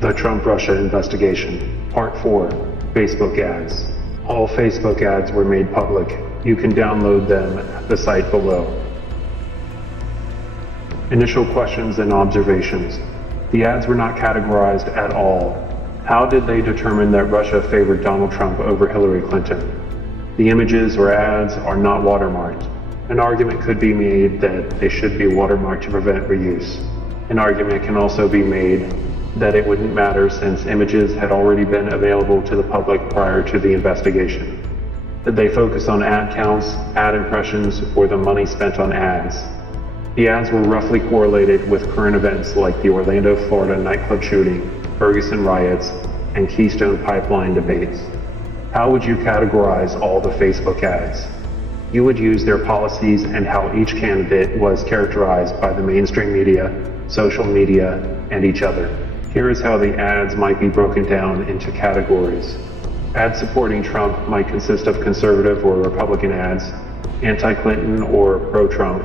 The Trump-Russia Investigation. Part 4. Facebook Ads. All Facebook ads were made public. You can download them at the site below. Initial questions and observations. The ads were not categorized at all. How did they determine that Russia favored Donald Trump over Hillary Clinton? The images or ads are not watermarked. An argument could be made that they should be watermarked to prevent reuse. An argument can also be made that it wouldn't matter since images had already been available to the public prior to the investigation. Did they focus on ad counts, ad impressions, or the money spent on ads? The ads were roughly correlated with current events like the Orlando, Florida nightclub shooting, Ferguson riots, and Keystone Pipeline debates. How would you categorize all the Facebook ads? You would use their policies and how each candidate was characterized by the mainstream media, social media, and each other. Here is how the ads might be broken down into categories. Ads supporting Trump might consist of conservative or Republican ads, anti-Clinton or pro-Trump,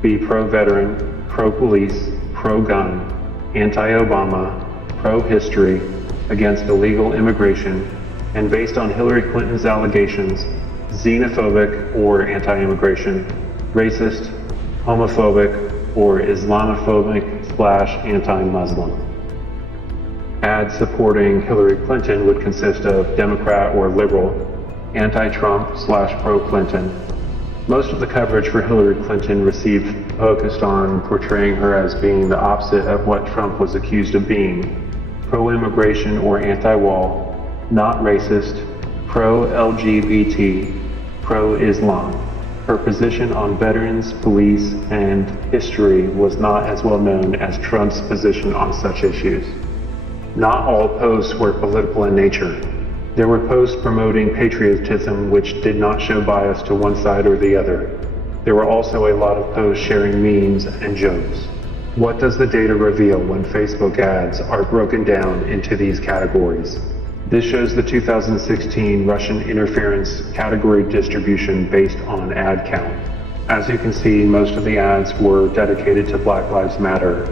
be pro-veteran, pro-police, pro-gun, anti-Obama, pro-history, against illegal immigration, and based on Hillary Clinton's allegations, xenophobic or anti-immigration, racist, homophobic, or Islamophobic/anti-Muslim. Ads supporting Hillary Clinton would consist of Democrat or liberal, anti-Trump/pro-Clinton. Most of the coverage for Hillary Clinton received focused on portraying her as being the opposite of what Trump was accused of being, pro-immigration or anti-wall, not racist, pro-LGBT, pro-Islam. Her position on veterans, police, and history was not as well known as Trump's position on such issues. Not all posts were political in nature. There were posts promoting patriotism which did not show bias to one side or the other. There were also a lot of posts sharing memes and jokes. What does the data reveal when Facebook ads are broken down into these categories? This shows the 2016 Russian interference category distribution based on ad count. As you can see, most of the ads were dedicated to Black Lives Matter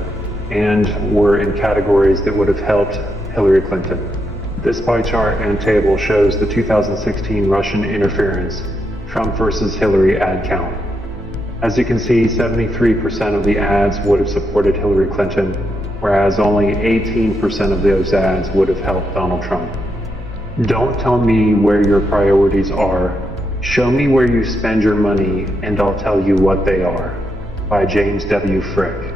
and were in categories that would have helped Hillary Clinton. This pie chart and table shows the 2016 Russian interference, Trump versus Hillary ad count. As you can see, 73% of the ads would have supported Hillary Clinton, whereas only 18% of those ads would have helped Donald Trump. Don't tell me where your priorities are. Show me where you spend your money and I'll tell you what they are. By James W. Frick.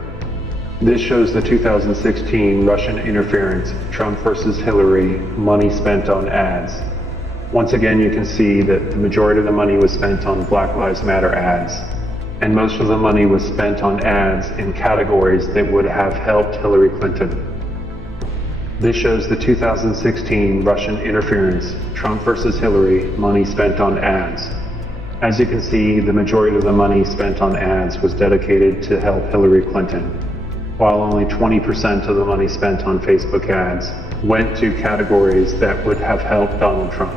This shows the 2016 Russian interference, Trump versus Hillary, money spent on ads. Once again, you can see that the majority of the money was spent on Black Lives Matter ads, and most of the money was spent on ads in categories that would have helped Hillary Clinton. This shows the 2016 Russian interference, Trump versus Hillary, money spent on ads. As you can see, the majority of the money spent on ads was dedicated to help Hillary Clinton, while only 20% of the money spent on Facebook ads went to categories that would have helped Donald Trump.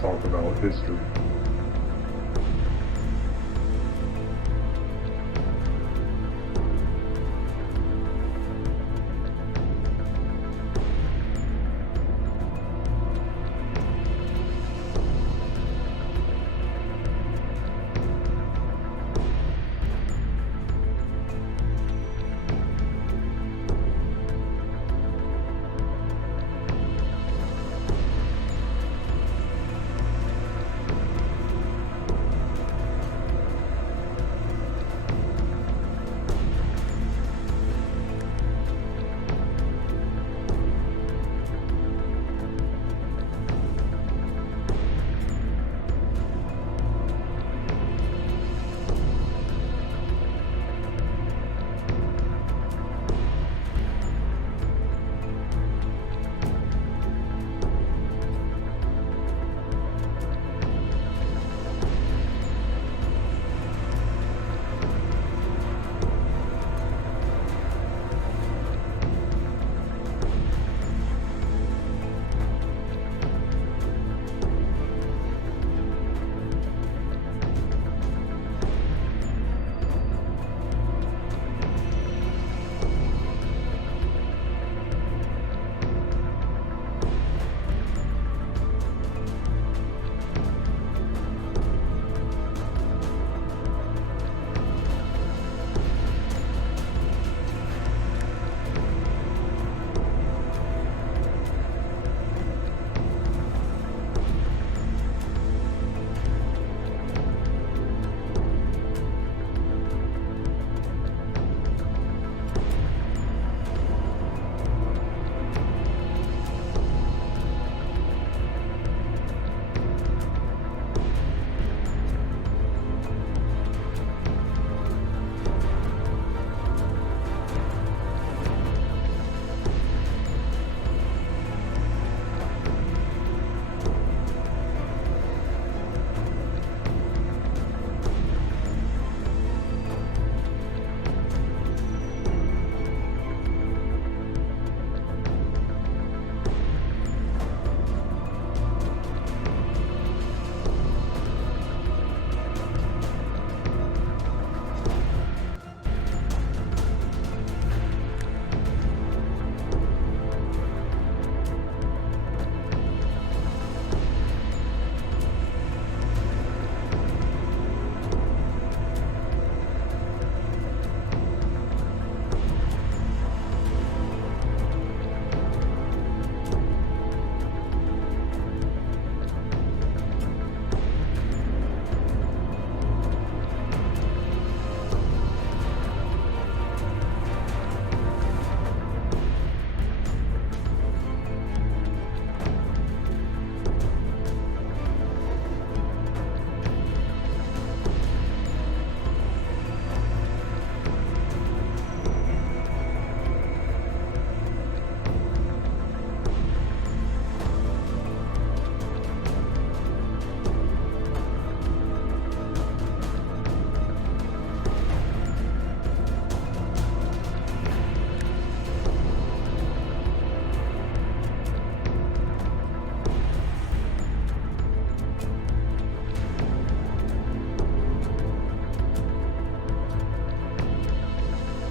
talk about history.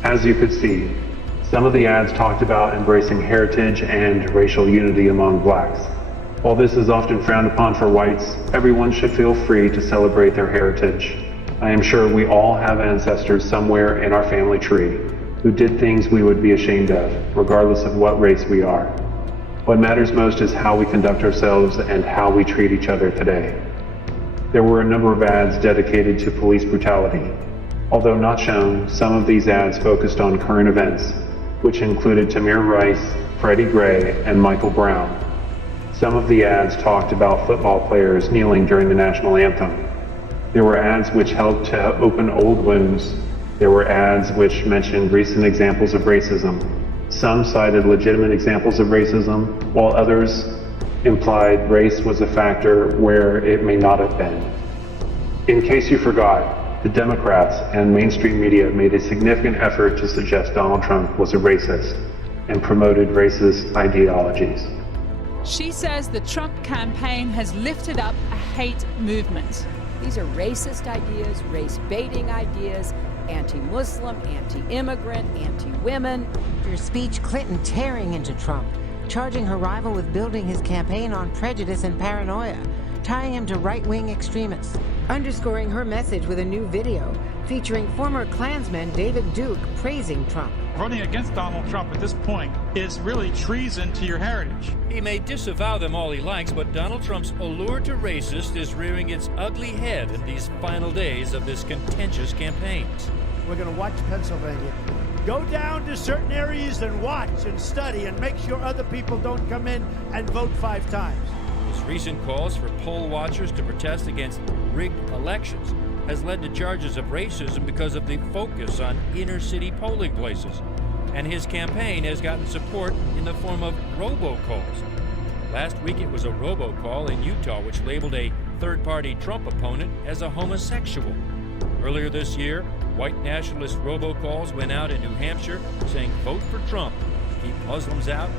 As you could see, some of the ads talked about embracing heritage and racial unity among blacks. While this is often frowned upon for whites, everyone should feel free to celebrate their heritage. I am sure we all have ancestors somewhere in our family tree who did things we would be ashamed of, regardless of what race we are. What matters most is how we conduct ourselves and how we treat each other today. There were a number of ads dedicated to police brutality. Although not shown, some of these ads focused on current events, which included Tamir Rice, Freddie Gray, and Michael Brown. Some of the ads talked about football players kneeling during the national anthem. There were ads which helped to open old wounds. There were ads which mentioned recent examples of racism. Some cited legitimate examples of racism, while others implied race was a factor where it may not have been. In case you forgot, the Democrats and mainstream media made a significant effort to suggest Donald Trump was a racist and promoted racist ideologies. She says the Trump campaign has lifted up a hate movement. These are racist ideas, race-baiting ideas, anti-Muslim, anti-immigrant, anti-women. Her speech, Clinton tearing into Trump, charging her rival with building his campaign on prejudice and paranoia, tying him to right-wing extremists, underscoring her message with a new video featuring former Klansman David Duke praising Trump. Running against Donald Trump at this point is really treason to your heritage. He may disavow them all he likes, but Donald Trump's allure to racist is rearing its ugly head in these final days of this contentious campaign. We're going to watch Pennsylvania. Go down to certain areas and watch and study and make sure other people don't come in and vote 5 times. His recent calls for poll watchers to protest against rigged elections has led to charges of racism because of the focus on inner-city polling places. And his campaign has gotten support in the form of robocalls. Last week it was a robocall in Utah which labeled a third-party Trump opponent as a homosexual. Earlier this year, white nationalist robocalls went out in New Hampshire saying vote for Trump, keep Muslims out,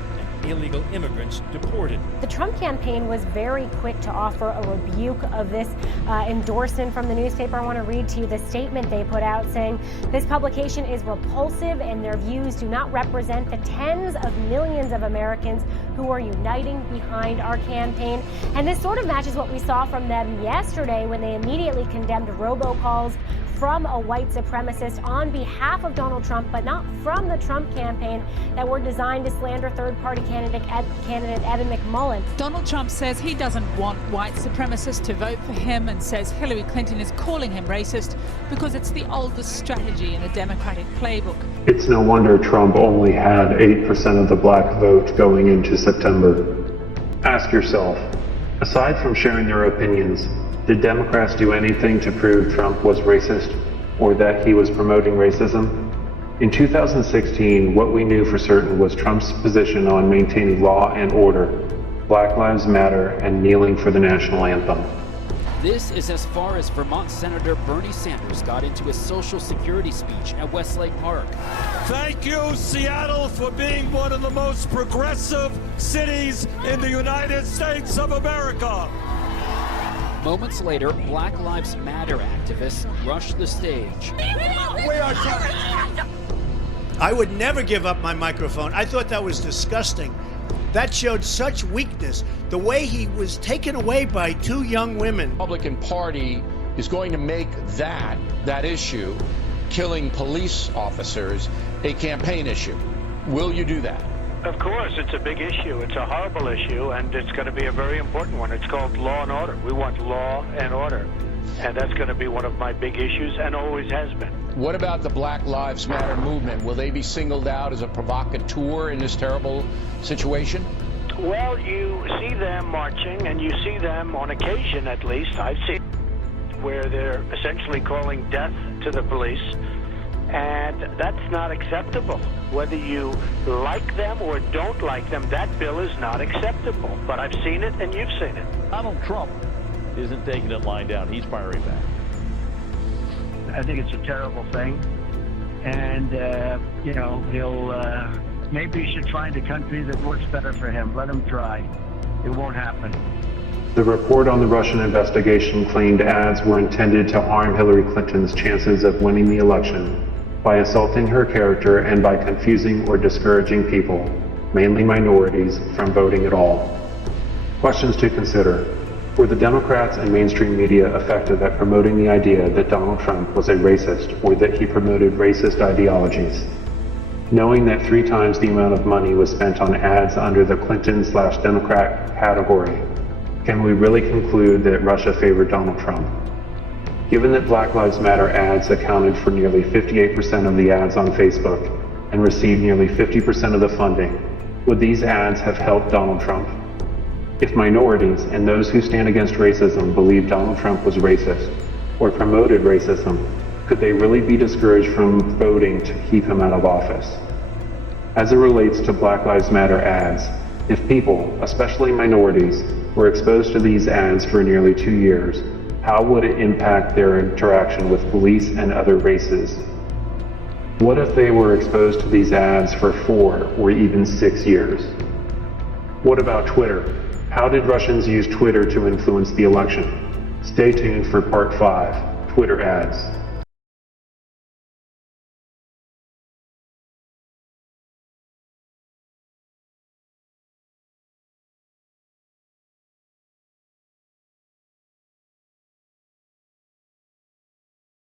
illegal immigrants deported. The Trump campaign was very quick to offer a rebuke of this endorsement from the newspaper. I want to read to you the statement they put out saying this publication is repulsive and their views do not represent the tens of millions of Americans who are uniting behind our campaign. And this sort of matches what we saw from them yesterday when they immediately condemned robocalls from a white supremacist on behalf of Donald Trump, but not from the Trump campaign, that were designed to slander third-party candidate Evan McMullin. Donald Trump says he doesn't want white supremacists to vote for him and says Hillary Clinton is calling him racist because it's the oldest strategy in the Democratic playbook. It's no wonder Trump only had 8% of the black vote going into September. Ask yourself, aside from sharing their opinions, did Democrats do anything to prove Trump was racist or that he was promoting racism? In 2016, what we knew for certain was Trump's position on maintaining law and order, Black Lives Matter, and kneeling for the national anthem. This is as far as Vermont Senator Bernie Sanders got into his Social Security speech at Westlake Park. Thank you, Seattle, for being one of the most progressive cities in the United States of America. Moments later, Black Lives Matter activists rushed the stage. I would never give up my microphone. I thought that was disgusting. That showed such weakness. The way he was taken away by 2 young women. The Republican Party is going to make that issue, killing police officers, a campaign issue. Will you do that? Of course, it's a big issue. It's a horrible issue, and it's going to be a very important one. It's called law and order. We want law and order, and that's going to be one of my big issues and always has been. What about the Black Lives Matter movement? Will they be singled out as a provocateur in this terrible situation? Well, you see them marching, and you see them on occasion, at least. I've seen where they're essentially calling death to the police. And that's not acceptable. Whether you like them or don't like them, that bill is not acceptable. But I've seen it and you've seen it. Donald Trump isn't taking it lying down. He's firing back. I think it's a terrible thing. And, he'll, maybe he should find a country that works better for him. Let him try. It won't happen. The report on the Russian investigation claimed ads were intended to harm Hillary Clinton's chances of winning the election by assaulting her character and by confusing or discouraging people, mainly minorities, from voting at all. Questions to consider. Were the Democrats and mainstream media effective at promoting the idea that Donald Trump was a racist or that he promoted racist ideologies? Knowing that 3 times the amount of money was spent on ads under the Clinton/Democrat category, can we really conclude that Russia favored Donald Trump? Given that Black Lives Matter ads accounted for nearly 58% of the ads on Facebook and received nearly 50% of the funding, would these ads have helped Donald Trump? If minorities and those who stand against racism believe Donald Trump was racist or promoted racism, could they really be discouraged from voting to keep him out of office? As it relates to Black Lives Matter ads, if people, especially minorities, were exposed to these ads for nearly 2 years, how would it impact their interaction with police and other races? What if they were exposed to these ads for 4 or even 6 years? What about Twitter? How did Russians use Twitter to influence the election? Stay tuned for part 5, Twitter ads.